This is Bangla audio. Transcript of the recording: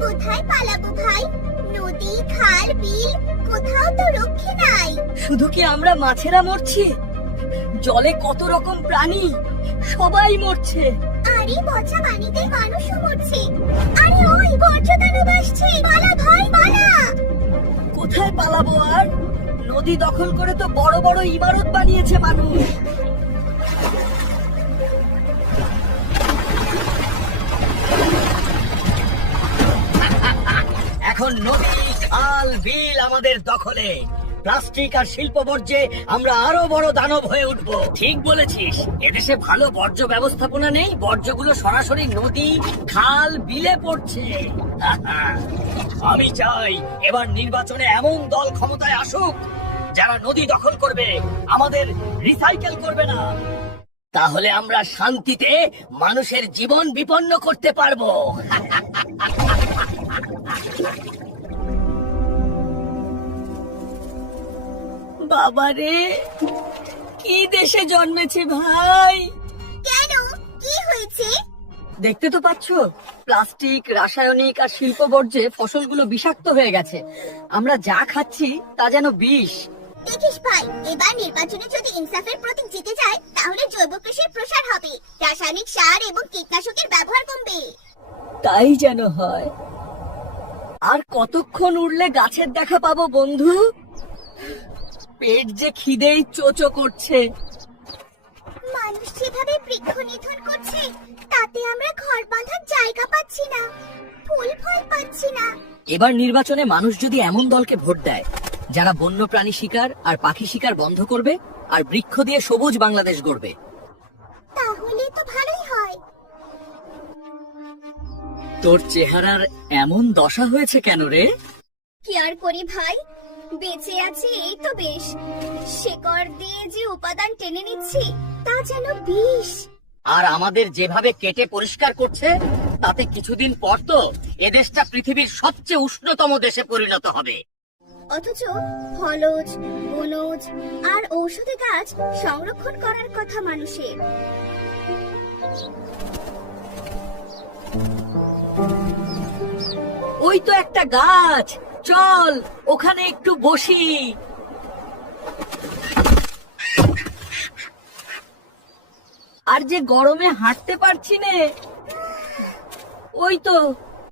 কোথায় পালাবো ভাই? নদী, খাল, বিল কোথাও তো রক্ষে নাই। শুধু কি আমরা মাছেরা মরছি? জলে কত রকম প্রাণী সবাই মরছে। আরে পচা পানিতে মানুষও মরছে। আরে ওই বজ্রদানব আসছে, পালা ভাই পালা। কোথায় পালাবো আর? নদী দখল করে তো বড় বড় ইমারত বানিয়েছে মানুষ। এখন নদী, খাল, বিল আমাদের দখলে। প্লাস্টিক আর শিল্প বর্জ্যে আমরা আরো বড় দানব হয়ে উঠবো। ঠিক বলেছিস, এদেশে ভালো বর্জ্য ব্যবস্থাপনা নেই, বর্জ্যগুলো সরাসরি নদী, খাল, বিলে পড়ছে। আমি চাই এবার নির্বাচনে এমন দল ক্ষমতায় আসুক যারা নদী দখল করবে, আমাদের রিসাইকেল করবে না। তাহলে আমরা শান্তিতে মানুষের জীবন বিপন্ন করতে পারবো। বাবারে, কি দেশে জন্মেছে ভাই! কেন, কি হয়েছে? দেখতে তো পাচ্ছ, প্লাস্টিক, রাসায়নিক আর শিল্প বর্জ্যে ফসলগুলো বিষাক্ত হয়ে গেছে। আমরা যা খাচ্ছি তা যেন বিষ। দেখিস ভাই, এবার নির্বাচনে যদি ইনসাফের প্রতীক জিতে যায় তাহলে জৈব কৃষির প্রসার হবে, রাসায়নিক সার এবং কীটনাশকের ব্যবহার কমবে। তাই যেন হয়। আর কতক্ষণ উড়লে গাছের দেখা পাবো বন্ধু? পেট যে খিদেই চোচো করছে। মানুষ যেভাবে বৃক্ষ নিধন করছে তাতে আমরা ঘর বাঁধার জায়গা পাচ্ছি না, ফুল ফল পাচ্ছি না। এবার নির্বাচনে মানুষ যদি এমন দলকে ভোট দেয় যারা বন্যপ্রাণী শিকার আর পাখি শিকার বন্ধ করবে আর বৃক্ষ দিয়ে সবুজ বাংলাদেশ গড়বে, তাহলে তো ভালোই হয়। তোর চেহারার এমন দশা হয়েছে কেন রে? কি আর করি ভাই, বেঁচে আছি এই তো বেশ। শেকড় দিয়ে যে উপাদান টেনে নিচ্ছি তা যেন বিষ। আর আমাদের যেভাবে কেটে পরিষ্কার করছে তাতে কিছুদিন পর তো এদেশটা পৃথিবীর সবচেয়ে উষ্ণতম দেশে পরিণত হবে। অথচ ফলজ, বনজ আর ঔষধি গাছ সংরক্ষণ করার কথা মানুষের। ওই তো একটা গাছ, চল ওখানে একটু বসি। আর যে গরমে হাঁটতে পারছি নে। ওই তো